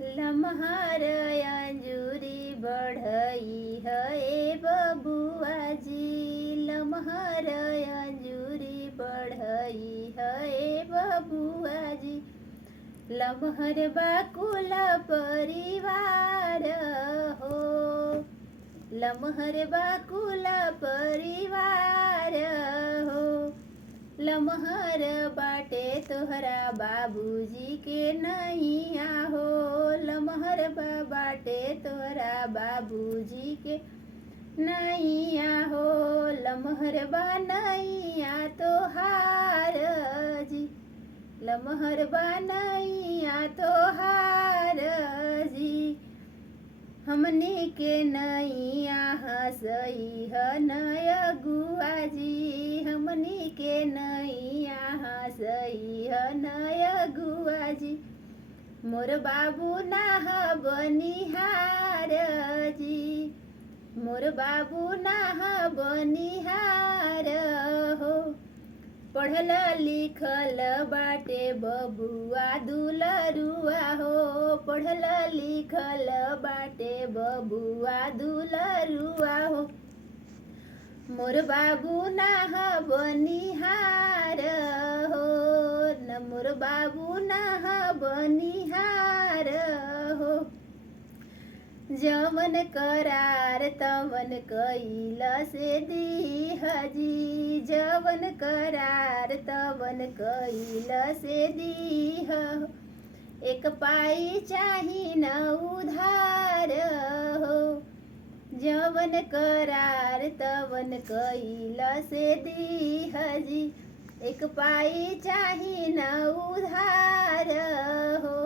लमहर अंजूरी बढ़ई है बबुआजी। लमहर अंजूरी बढ़ई है बबुआजी। लमहर बाकुल परिवार हो। लमहर बाकुल परिवार हो। लमहर बाटे तोहरा बाबूजी के नैया हो। लमहर बाटे तोहरा बाबूजी के नैया हो। लमहर बा नैया तोहार जी। लमहर बा नैया तोहार जी। हमनी के नैया हसई ह नय गुआजी। हमनी के नैया हसई ह नय गुआजी। मोर बाबू नाह बनिहार जी। मोर बाबू नाह बनिहार हो। पढ़ल लिखल बाटे बबुआ दुलरुआ हो। पढ़ल लिखल बाटे बबुआ दुलरुआ हो। मोर बाबू नाह बनिहार हो। मोर बाबू नाह बनिहार हो। जवन करार तवन कइल से दीहजी। जवन करार तवन कइल से दीह। एक पाई चाही न उधार हो। जवन करार तवन कइल से दीहजी। एक पाई चाही न उधार हो।